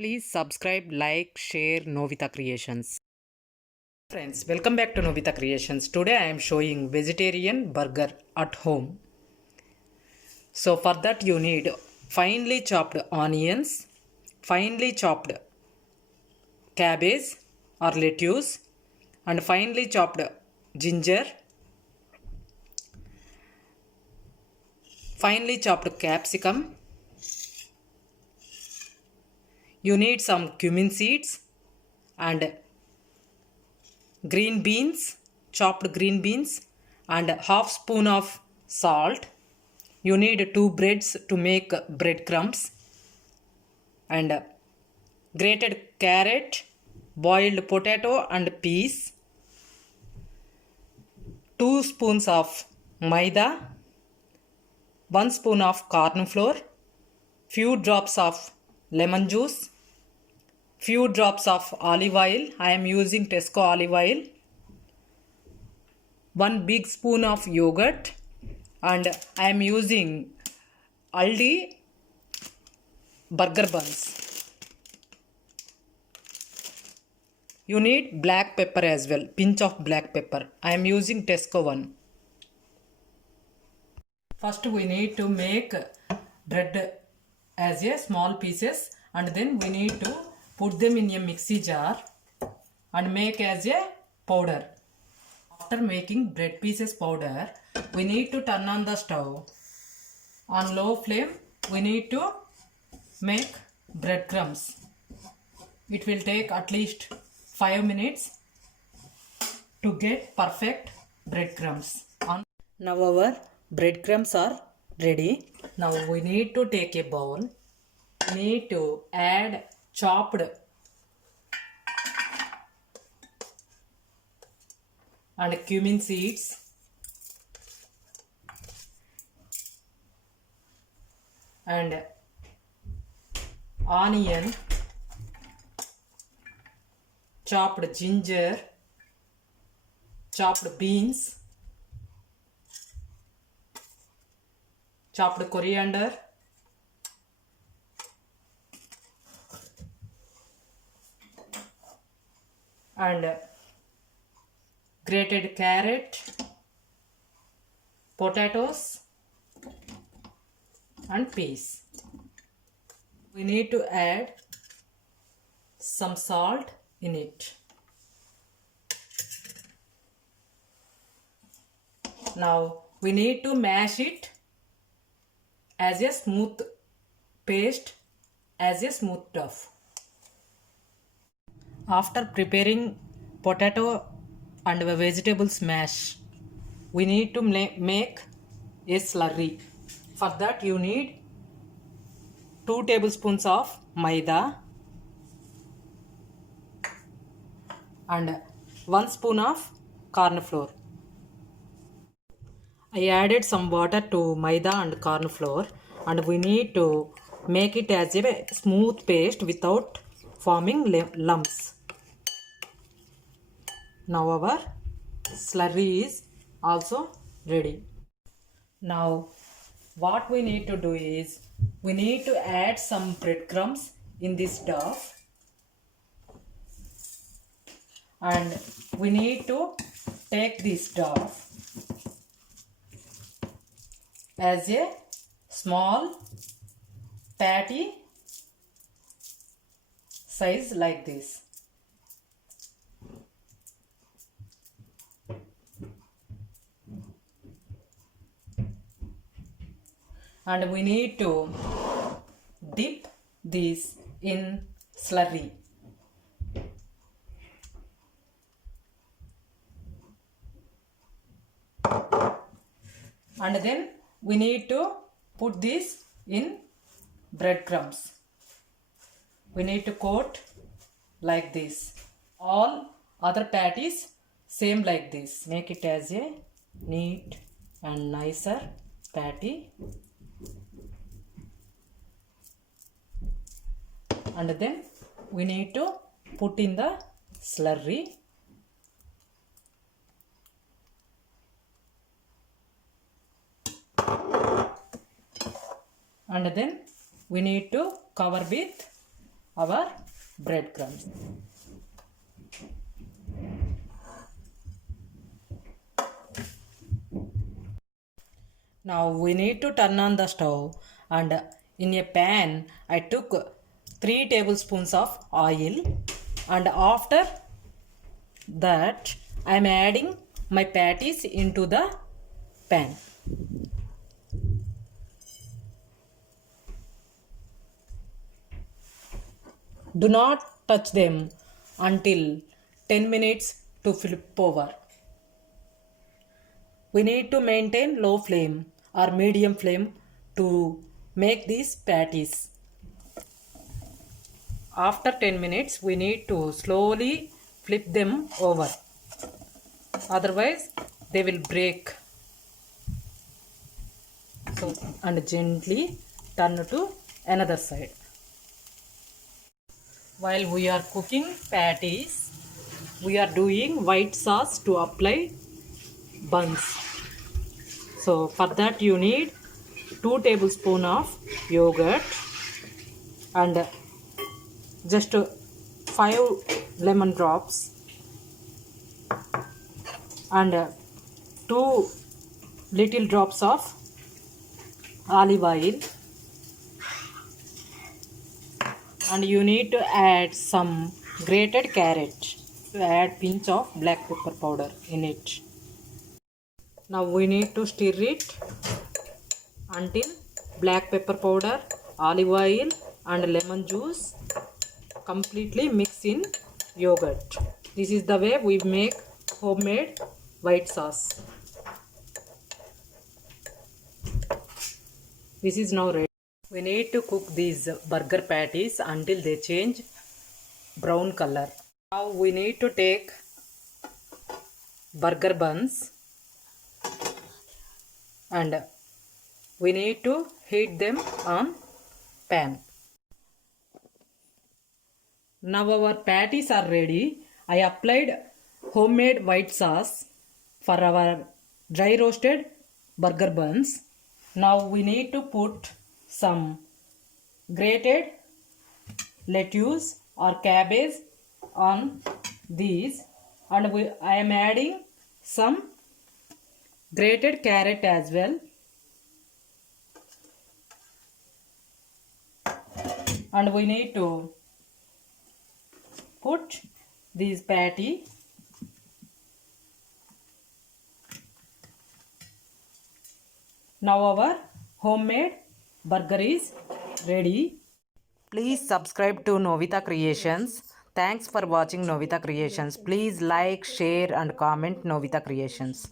Please subscribe, like, share Novita Creations. Friends, welcome back to Novita Creations. Today I am showing vegetarian burger at home. So for that you need finely chopped onions, finely chopped cabbage or lettuce, and finely chopped ginger, finely chopped capsicum. You need some cumin seeds and green beans, chopped green beans, and half spoon of salt. You need 2 breads to make breadcrumbs, and grated carrot, boiled potato and peas, 2 spoons of maida, 1 spoon of corn flour, few drops of lemon juice, few drops of olive oil. I am using Tesco olive oil, 1 big spoon of yogurt, and I am using Aldi burger buns. You need black pepper as well, pinch of black pepper. I am using Tesco one. First we need to make bread as a small pieces, and then we need to put them in a mixie jar and make as a powder. After making bread pieces powder, we need to turn on the stove. On low flame, we need to make breadcrumbs. It will take at least 5 minutes to get perfect breadcrumbs. Now our breadcrumbs are ready. Now we need to take a bowl. We need to add chopped and cumin seeds, and onion, chopped ginger, chopped beans, chopped coriander, and grated carrot, potatoes and peas. We need to add some salt in it. Now we need to mash it as a smooth paste, as a smooth dough. After preparing potato and vegetables mash, we need to make a slurry. For that you need 2 tablespoons of maida and 1 spoon of corn flour. I added some water to maida and corn flour, and we need to make it as a smooth paste without forming lumps. Now our slurry is also ready. Now what we need to do is we need to add some breadcrumbs in this dough, and we need to take this dough as a small patty size like this. And we need to dip this in slurry. And then we need to put this in breadcrumbs. We need to coat like this. All other patties same like this. Make it as a neat and nicer patty. And then we need to put in the slurry. And then we need to cover with our breadcrumbs. Now we need to turn on the stove, and in a pan I took 3 tablespoons of oil, and after that I am adding my patties into the pan. Do not touch them until 10 minutes to flip over. We need to maintain low flame or medium flame to make these patties. After 10 minutes we need to slowly flip them over, otherwise they will break. So, and gently turn to another side. While we are cooking patties, we are doing white sauce to apply buns. So for that you need 2 tablespoons of yogurt and just 5 lemon drops and 2 little drops of olive oil, and you need to add some grated carrot to add pinch of black pepper powder in it. Now we need to stir it until black pepper powder, olive oil and lemon juice completely mix in yogurt. This is the way we make homemade white sauce. This is now ready. We need to cook these burger patties until they change brown color. Now we need to take burger buns and we need to heat them on pan. Now our patties are ready. I applied homemade white sauce for our dry roasted burger buns. Now we need to put some grated lettuce or cabbage on these, and I am adding some grated carrot as well, and we need to put these patty now. Our homemade burger is ready. Please subscribe to Novita Creations. Thanks for watching Novita Creations. Please like, share and comment Novita Creations.